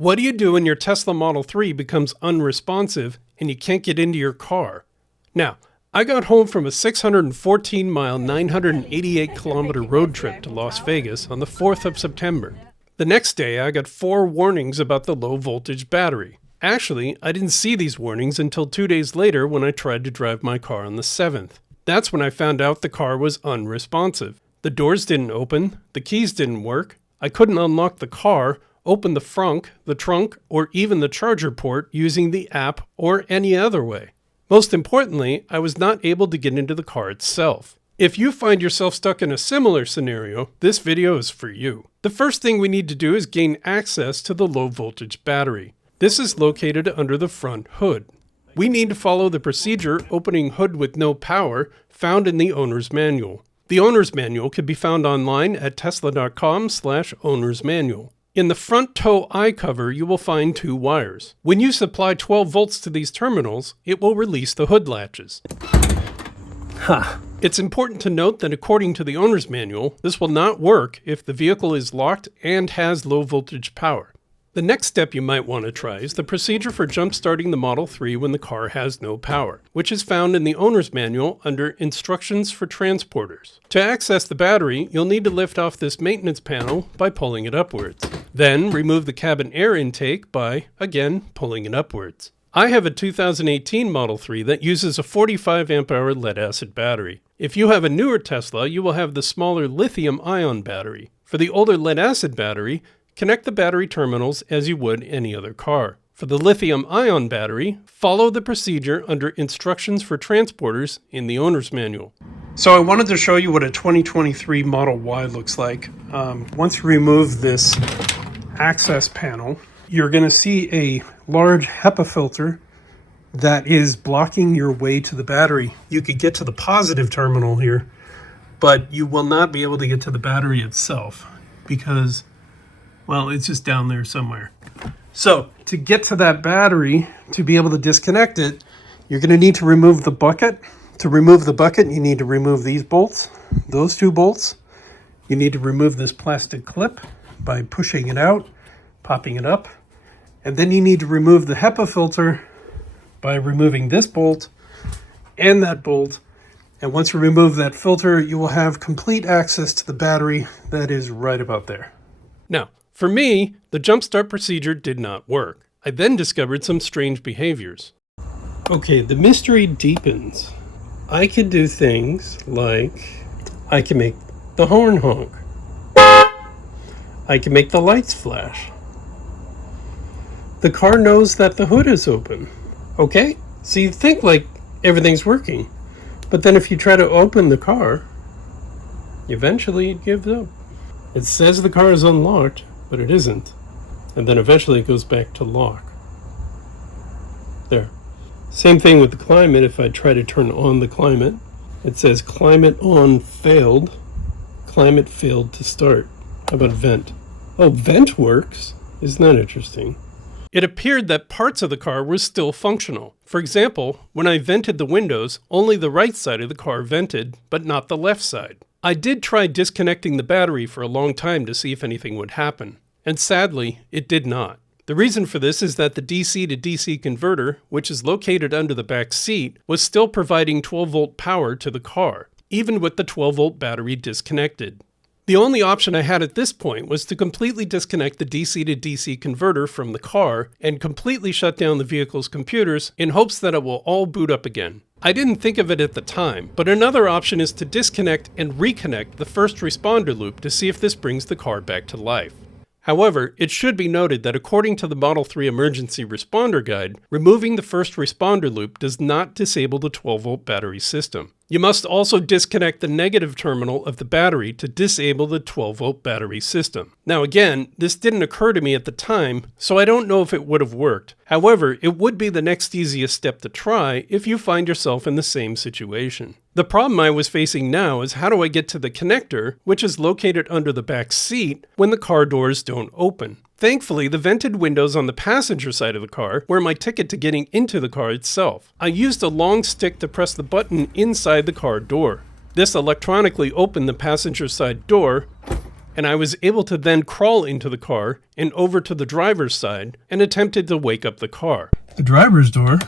What do you do when your Tesla Model 3 becomes unresponsive and you can't get into your car? Now, I got home from a 614-mile, 988-kilometer road trip to Las Vegas on the 4th of September. The next day, I got 4 warnings about the low-voltage battery. Actually, I didn't see these warnings until 2 days later when I tried to drive my car on the 7th. That's when I found out the car was unresponsive. The doors didn't open, the keys didn't work, I couldn't unlock the car, open the trunk, or even the charger port using the app or any other way. Most importantly, I was not able to get into the car itself. If you find yourself stuck in a similar scenario, this video is for you. The first thing we need to do is gain access to the low voltage battery. This is located under the front hood. We need to follow the procedure opening hood with no power found in the owner's manual. The owner's manual can be found online at tesla.com/owner's manual. In the front toe eye cover, you will find 2 wires. When you supply 12 volts to these terminals, it will release the hood latches. It's important to note that according to the owner's manual, this will not work if the vehicle is locked and has low voltage power. The next step you might want to try is the procedure for jump-starting the Model 3 when the car has no power, which is found in the owner's manual under Instructions for Transporters. To access the battery, you'll need to lift off this maintenance panel by pulling it upwards. Then remove the cabin air intake by, again, pulling it upwards. I have a 2018 Model 3 that uses a 45 amp hour lead-acid battery. If you have a newer Tesla, you will have the smaller lithium-ion battery. For the older lead-acid battery, connect the battery terminals as you would any other car. For the lithium-ion battery, follow the procedure under Instructions for Transporters in the owner's manual. So I wanted to show you what a 2023 Model Y looks like. Once you remove this access panel, you're going to see a large HEPA filter that is blocking your way to the battery. You could get to the positive terminal here, but you will not be able to get to the battery itself because, well, it's just down there somewhere. So to get to that battery, to be able to disconnect it, you're going to need to remove the bucket. To remove the bucket, you need to remove these bolts, those 2 bolts. You need to remove this plastic clip by pushing it out, popping it up. And then you need to remove the HEPA filter by removing this bolt and that bolt. And once you remove that filter, you will have complete access to the battery that is right about there. Now, for me, the jump start procedure did not work. I then discovered some strange behaviors. Okay, the mystery deepens. I could do things like I can make the horn honk. I can make the lights flash. The car knows that the hood is open. Okay, so you think like everything's working. But then if you try to open the car, eventually it gives up. It says the car is unlocked, but it isn't. And then eventually it goes back to lock. There. Same thing with the climate. If I try to turn on the climate, it says climate on failed. Climate failed to start. How about vent? Oh, vent works. Isn't that interesting? It appeared that parts of the car were still functional. For example, when I vented the windows, only the right side of the car vented, but not the left side. I did try disconnecting the battery for a long time to see if anything would happen, and sadly, it did not. The reason for this is that the DC to DC converter, which is located under the back seat, was still providing 12-volt power to the car, even with the 12-volt battery disconnected. The only option I had at this point was to completely disconnect the DC to DC converter from the car and completely shut down the vehicle's computers in hopes that it will all boot up again. I didn't think of it at the time, but another option is to disconnect and reconnect the first responder loop to see if this brings the car back to life. However, it should be noted that according to the Model 3 Emergency Responder Guide, removing the first responder loop does not disable the 12-volt battery system. You must also disconnect the negative terminal of the battery to disable the 12-volt battery system. Now again, this didn't occur to me at the time, so I don't know if it would have worked. However, it would be the next easiest step to try if you find yourself in the same situation. The problem I was facing now is how do I get to the connector, which is located under the back seat, when the car doors don't open. Thankfully, the vented windows on the passenger side of the car were my ticket to getting into the car itself. I used a long stick to press the button inside the car door. This electronically opened the passenger side door, and I was able to then crawl into the car and over to the driver's side and attempted to wake up the car. The driver's door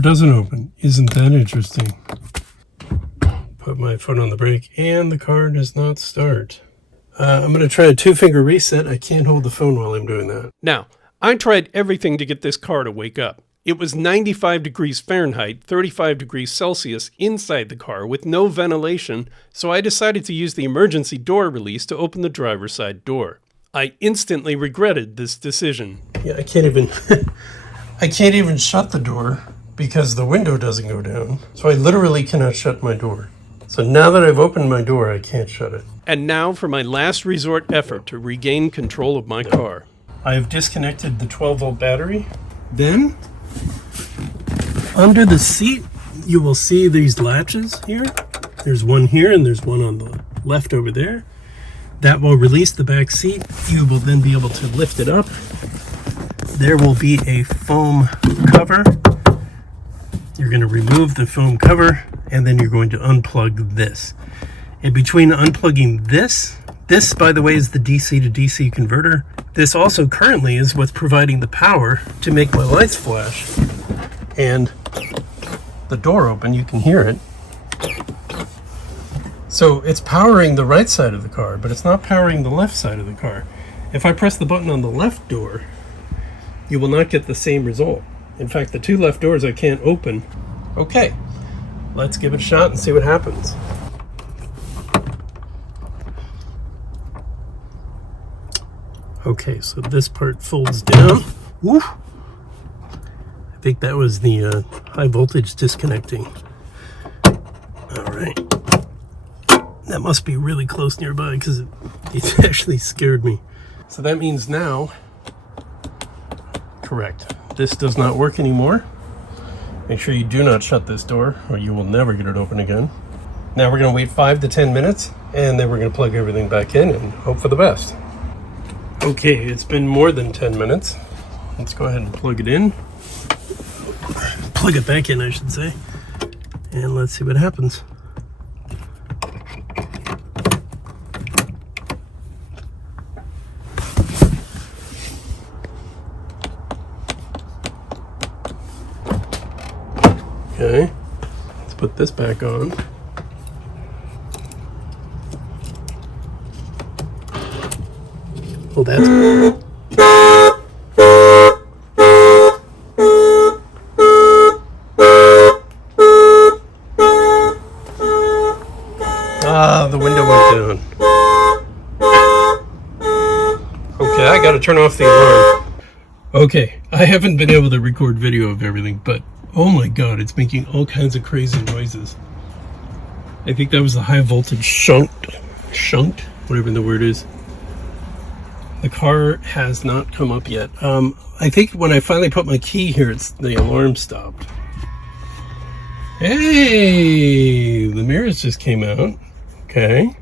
doesn't open. Isn't that interesting? Put my foot on the brake and the car does not start. I'm going to try a 2-finger reset. I can't hold the phone while I'm doing that. Now, I tried everything to get this car to wake up. It was 95 degrees Fahrenheit, 35 degrees Celsius inside the car with no ventilation, so I decided to use the emergency door release to open the driver's side door. I instantly regretted this decision. Yeah, I can't even shut the door because the window doesn't go down. So I literally cannot shut my door. So now that I've opened my door, I can't shut it. And now for my last resort effort to regain control of my car. I have disconnected the 12-volt battery. Then, under the seat, you will see these latches here. There's one here and there's one on the left over there. That will release the back seat. You will then be able to lift it up. There will be a foam cover. You're going to remove the foam cover and then you're going to unplug this. And between unplugging this, by the way, is the DC to DC converter. This also currently is what's providing the power to make my lights flash. And the door open, you can hear it. So it's powering the right side of the car, but it's not powering the left side of the car. If I press the button on the left door, you will not get the same result. In fact, the 2 left doors I can't open. Okay, let's give it a shot and see what happens. Okay, so this part folds down. Woo! I think that was the high voltage disconnecting. All right. That must be really close nearby because it actually scared me. So that means now, correct, this does not work anymore. Make sure you do not shut this door or you will never get it open again. Now we're going to wait 5 to 10 minutes and then we're going to plug everything back in and hope for the best. Okay, it's been more than 10 minutes. Let's go ahead and plug it in. Plug it back in, I should say. And let's see what happens. Okay, let's put this back on. Well, that's the window went down. Okay, I gotta turn off the alarm. Okay, I haven't been able to record video of everything, but oh my god, it's making all kinds of crazy noises. I think that was the high voltage shunt, whatever the word is. The car has not come up yet. I think when I finally put my key here, the alarm stopped. Hey, the mirrors just came out. Okay.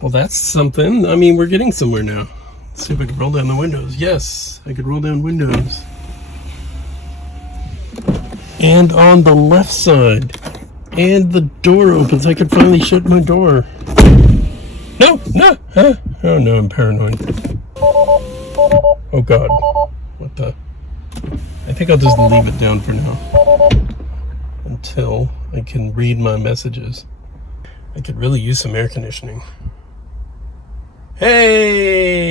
Well, that's something. I mean, we're getting somewhere now. Let's see if I can roll down the windows. Yes, I could roll down windows. And on the left side. And the door opens. I can finally shut my door. No, no, huh? Oh no, I'm paranoid. Oh god. What the? I think I'll just leave it down for now. Until I can read my messages. I could really use some air conditioning. Hey!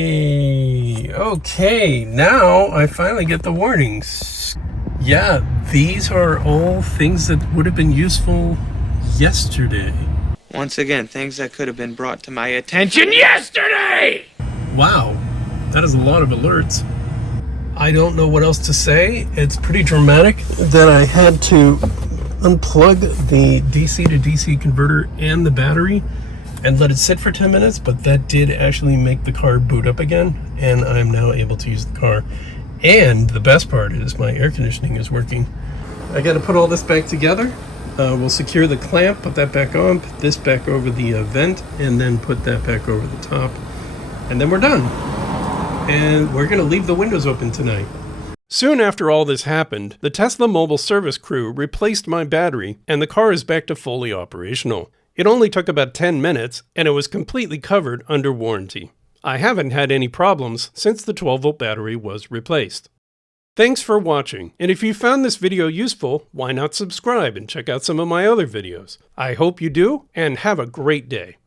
Okay, now I finally get the warnings. Yeah, these are all things that would have been useful yesterday. Once again, things that could have been brought to my attention yesterday! Wow, that is a lot of alerts. I don't know what else to say. It's pretty dramatic that I had to unplug the DC to DC converter and the battery and let it sit for 10 minutes, but that did actually make the car boot up again, and I'm now able to use the car. And the best part is my air conditioning is working. I got to put all this back together. We'll secure the clamp, put that back on, put this back over the vent, and then put that back over the top. And then we're done. And we're going to leave the windows open tonight. Soon after all this happened, the Tesla mobile service crew replaced my battery, and the car is back to fully operational. It only took about 10 minutes, and it was completely covered under warranty. I haven't had any problems since the 12-volt battery was replaced. Thanks for watching, and if you found this video useful, why not subscribe and check out some of my other videos? I hope you do, and have a great day.